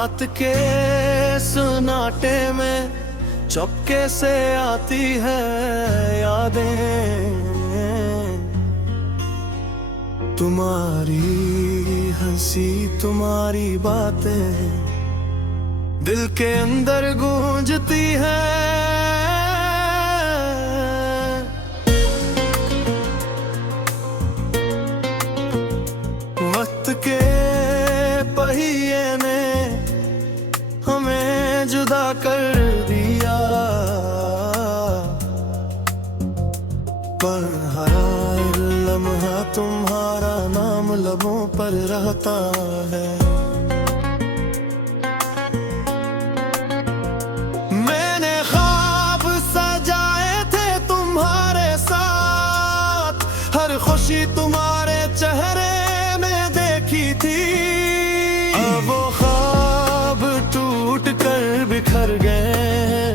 रात के सन्नाटे में चुपके से आती है यादें, तुम्हारी हंसी तुम्हारी बातें दिल के अंदर गूंजती है। वक्त के पहिए ने हमें जुदा कर दिया, पर हर लम्हा तुम्हारा नाम लबों पर रहता है। मैंने ख्वाब सजाए थे तुम्हारे साथ, हर खुशी तुम्हारे चेहरे में देखी थी। अब वो ख्वाब टूट कर बिखर गए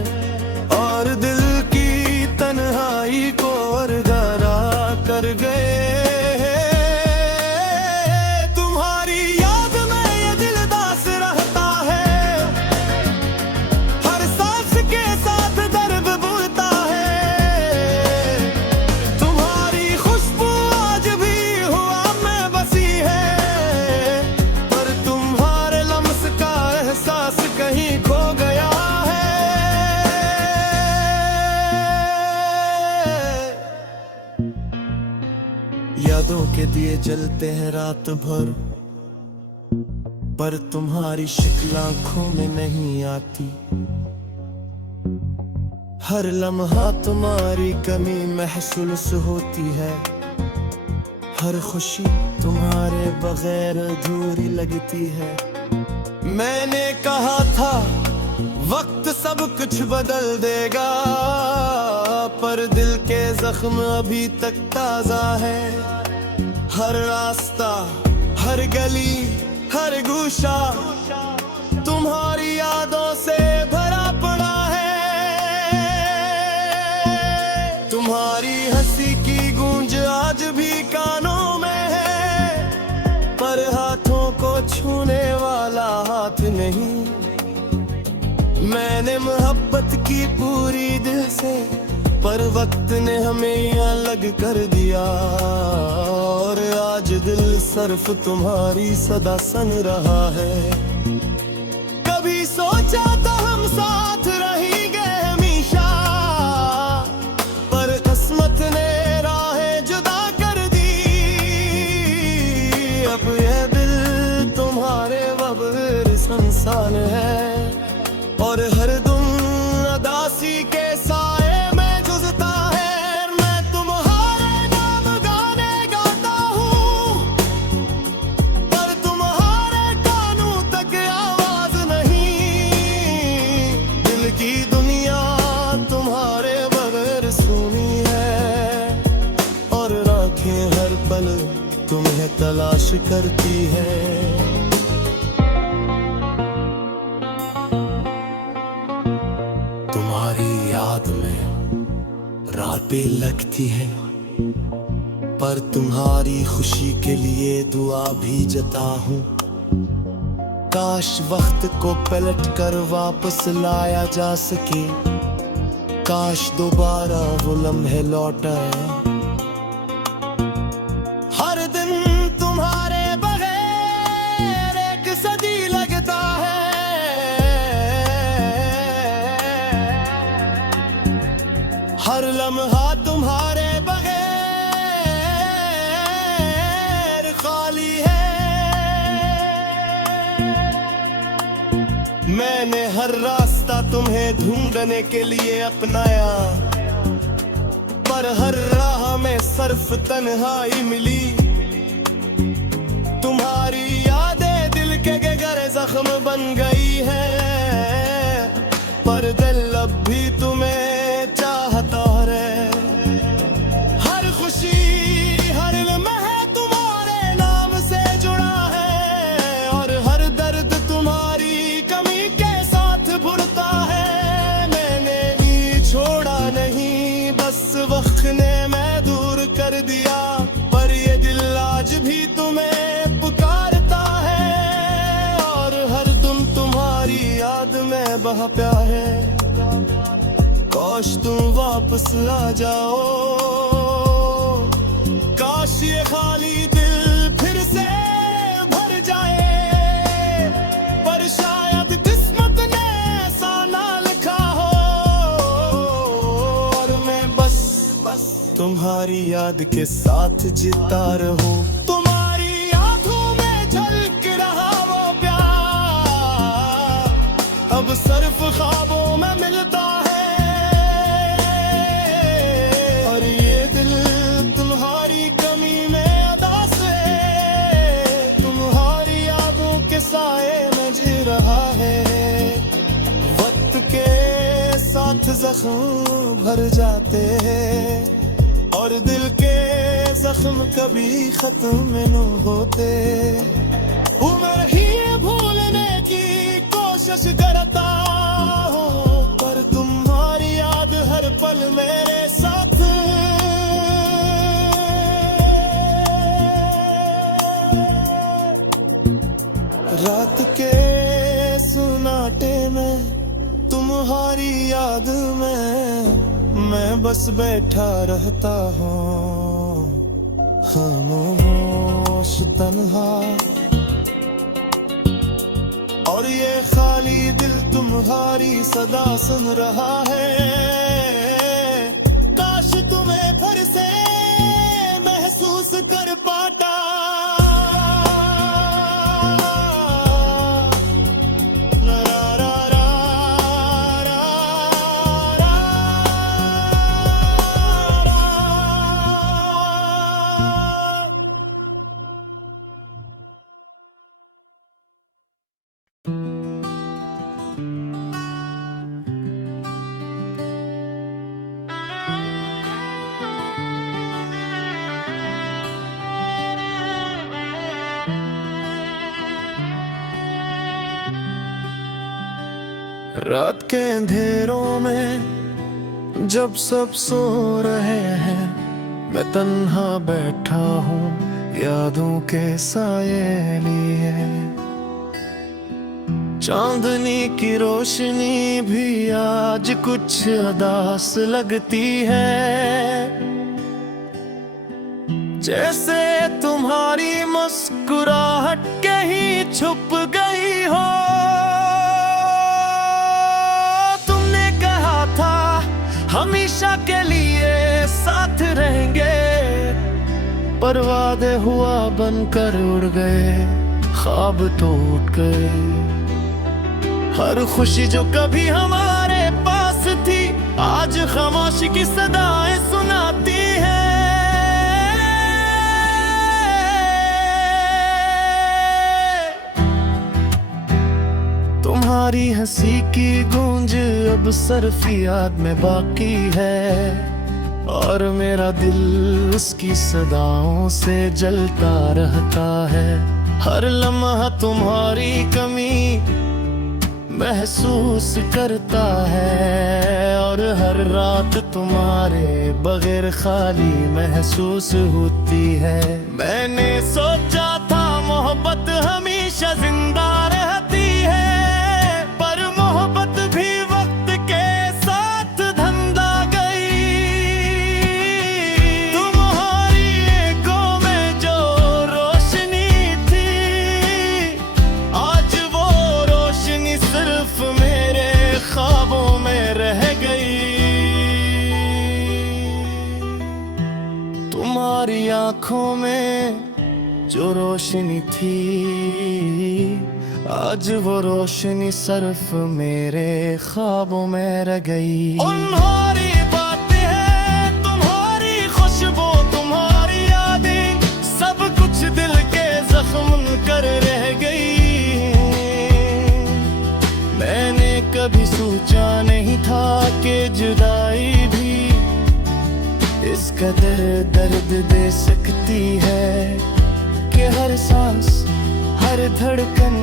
और दिल की तन्हाई को गहरा कर गए। तुम्हारी याद में ये दिल दास रहता है, हर सांस के साथ दर्द भूलता है। तुम्हारी खुशबू आज भी हुआ में बसी है, पर तुम्हारे लम्स का एहसास कहीं खो गया है। यादों के दिए जलते हैं रात भर, पर तुम्हारी शक्ल आँखों में नहीं आती। हर लम्हा तुम्हारी कमी महसूस होती है, हर खुशी तुम्हारे बगैर अधूरी लगती है। मैंने कहा था वक्त सब कुछ बदल देगा, पर दिल के जख्म अभी तक ताजा है। हर रास्ता, हर गली, हर गूशा तुम्हारी यादों से भरा पड़ा है। तुम्हारी हंसी की गूंज आज भी कानों में है, पर हाथों को छूने वाला हाथ नहीं। मैंने मोहब्बत की पूरी दिल से, पर वक्त ने हमें अलग कर दिया। और आज दिल सिर्फ तुम्हारी सदा सन रहा है। कभी सोचा था हम साथ रहेंगे हमेशा, पर किस्मत ने राहें जुदा कर दी। अब ये दिल तुम्हारे बगैर संसान है, और हर दम अदासी के साए में जुझता है। मैं तुम्हारे नाम गाने गाता हूँ, पर तुम्हारे कानों तक आवाज नहीं। दिल की दुनिया तुम्हारे बगैर सुनी है, और आँखें हर पल तुम्हें तलाश करती है। तुम्हारी याद में रातें लगती है, पर तुम्हारी खुशी के लिए दुआ भी जता हूँ। काश वक्त को पलट कर वापस लाया जा सके, काश दोबारा वो लम्हे लौट आए। हर दिन तुम्हारे बगैर एक सदी लगता है, हर लम्हा तुम्हारे बगैर खाली है। मैंने हर रास्ता तुम्हें ढूंढने के लिए अपनाया, पर हर राह में सिर्फ तन्हाई मिली। तुम्हारी यादें दिल के गहरे जख्म बन गई है, पर दिल अब भी तुम्हें चाहता है। हर खुशी, हर लम्हा तुम्हारे नाम से जुड़ा है, और हर दर्द तुम्हारी कमी के साथ भुरता है। मैंने भी छोड़ा नहीं, बस वक्त ने मैं दूर कर दिया, पर ये दिल आज भी तुम्हें पुकारता है। और हर तुम बहा प्यारे, काश तुम वापस आ जाओ, काश ये खाली दिल फिर से भर जाए, पर शायद किस्मत ने ऐसा ना लिखा हो, और मैं बस तुम्हारी याद के साथ जीता रहूं। तुम्हारी आंखों में झलक रहा वो प्यार, अब सिर्फ ख्वाबों में मिलता है, और ये दिल तुम्हारी कमी में अदा से, तुम्हारी यादों के साए में जी रहा है। वक्त के साथ जख्म भर जाते हैं, और दिल के जख्म कभी खत्म न होते। उम्र ही भूलने की कोशिश करता हूँ, पर तुम्हारी याद हर पल मेरे साथ। रात के सुनाटे में तुम्हारी याद में मैं बस बैठा रहता हूँ, खामोश तन्हा, और ये खाली दिल तुम्हारी सदा सुन रहा है। काश तुम्हें फिर से महसूस कर पाता, रात के अंधेरों में जब सब सो रहे हैं, मैं तन्हा बैठा हूँ यादों के साये लिए। चांदनी की रोशनी भी आज कुछ उदास लगती है, जैसे तुम्हारी मुस्कुराहट कहीं छुप गई हो। हमेशा के लिए साथ रहेंगे, पर वादे हुआ बनकर उड़ गए, ख्वाब टूट गए। हर खुशी जो कभी हमारे पास थी, आज खामोशी की सदाएं सुनाती है। तुम्हारी हंसी की गूंज अब सिर्फ याद में बाकी है, और मेरा दिल उसकी सदाओं से जलता रहता है। हर लम्हा तुम्हारी कमी महसूस करता है, और हर रात तुम्हारे बगैर खाली महसूस होती है। मैंने सोचा था मोहब्बत हमेशा जिंदा रहती है, तुम्हारी आंखों में जो रोशनी थी, आज वो रोशनी सिर्फ मेरे ख्वाबों में रह गई। तुम्हारी बातें हैं, तुम्हारी खुशबू, तुम्हारी यादें, सब कुछ दिल के जख्म कर रह गई। मैंने कभी सोचा नहीं था कि जुदाई भी इस कदर दर्द दे सकती है, कि हर सांस, हर धड़कन,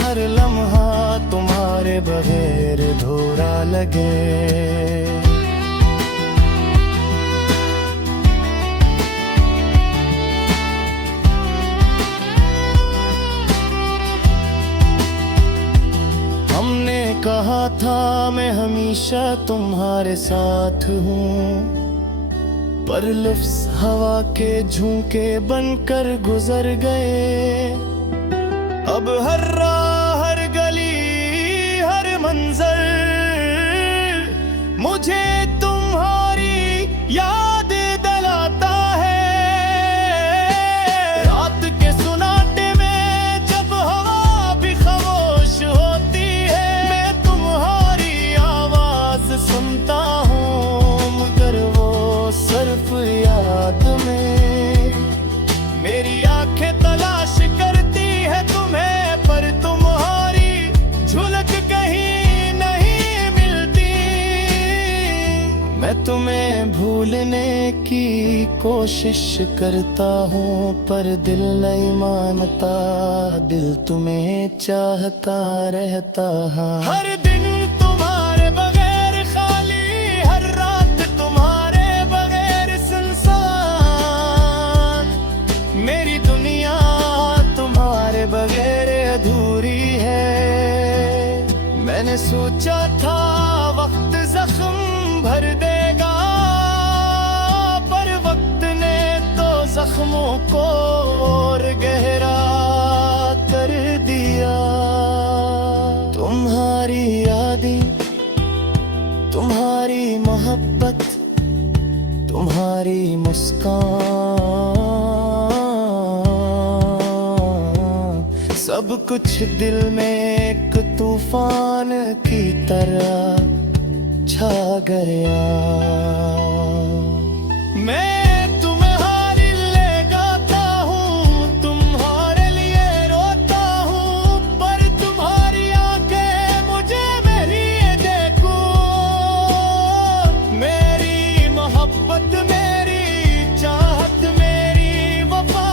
हर लम्हा तुम्हारे बगैर अधूरा लगे। हमने कहा था मैं हमेशा तुम्हारे साथ हूँ, पर लफ्ज़ हवा के झोंके बनकर गुजर गए। अब हर राह, हर गली, हर मंजर मुझे तुम्हारी याद दिलाता है। रात के सुनाटे में जब हवा भी खामोश होती है, मैं तुम्हारी आवाज सुनता हूँ, मगर वो सिर्फ याद में। मेरी आंखें तलाश करती है तुम्हें, पर तुम्हारी झलक कहीं नहीं मिलती। मैं तुम्हें भूलने की कोशिश करता हूँ, पर दिल नहीं मानता, दिल तुम्हें चाहता रहता। हर दिन तुम्हारे बगैर खाली, हर रात तुम्हारे बगैर सुनसान। मेरी दुनिया तुम्हारे बगैर अधूरी है। मैंने सोचा था वक्त जख्म भर देगा, पर वक्त ने तो जख्मों को और गहरा कर दिया। तुम्हारी यादें, तुम्हारी मोहब्बत, तुम्हारी मुस्कान, सब कुछ दिल में एक तूफान की तरह छा गया। मैं तुम्हारे लिए गाता हूँ, तुम्हारे लिए रोता हूँ, पर तुम्हारी आंखें मुझे मेरी देखो। मेरी मोहब्बत, मेरी चाहत, मेरी वफा,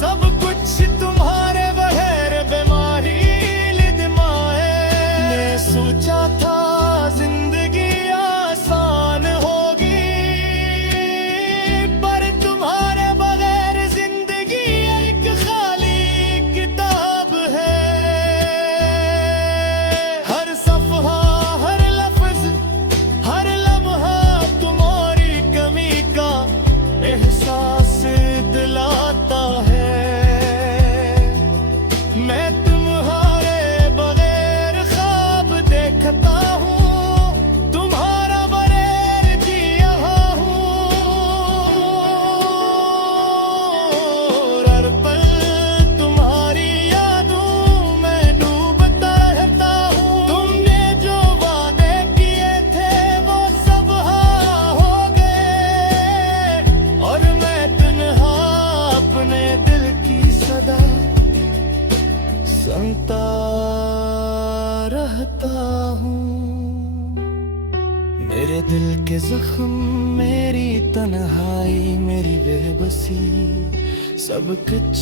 सब कुछ तुम्हारे बगैर बीमारी लिदमा है। मैं सोचा था जिंदगी आसान होगी, पर तुम्हारे बगैर जिंदगी एक खाली किताब है। हर सफ़हा, हर लफ्ज़, हर लम्हा तुम्हारी कमी का एहसास दिलाता है। मैं तुम्हारे बगैर ख्वाब देखता हूँ, तुम्हारा बगैर जिया हूँ। हर पल तुम्हारी यादों में डूबता रहता हूँ। तुमने जो वादे किए थे वो सब हाँ हो गए, और मैं तन्हा अपने दिल की सदा सुनता रहता हूँ। मेरे दिल के जख्म, मेरी तन्हाई, मेरी बेबसी, सब कुछ